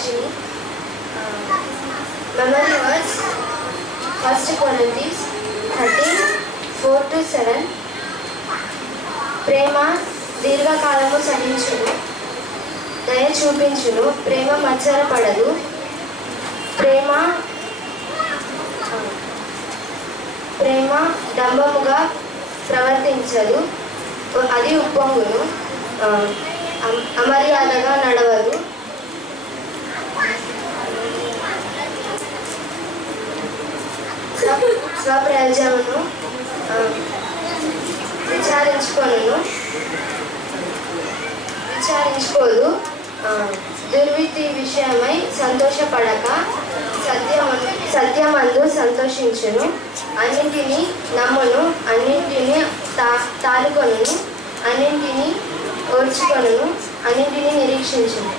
Harshini. Memory words, 1 Corinthians 13:4-7. ప్రేమ దీర్ఘకాలము సహించును, దయ చూపించును, ప్రేమ మత్సరపడదు, ప్రేమ డంబముగా ప్రవర్తించదు, అది ఉప్పొంగును, అమర్యాదగా నడవదు, స్వప్రయోజనమును విచారించుకోదు, దుర్వృత్తి విషయమై సంతోషపడక సత్యమందు సంతోషించును, అన్నింటినీ నమ్మును, అన్నింటినీ తాలుకొనును, అన్నింటినీ ఓర్చుకొనును, అన్నింటినీ నిరీక్షించును.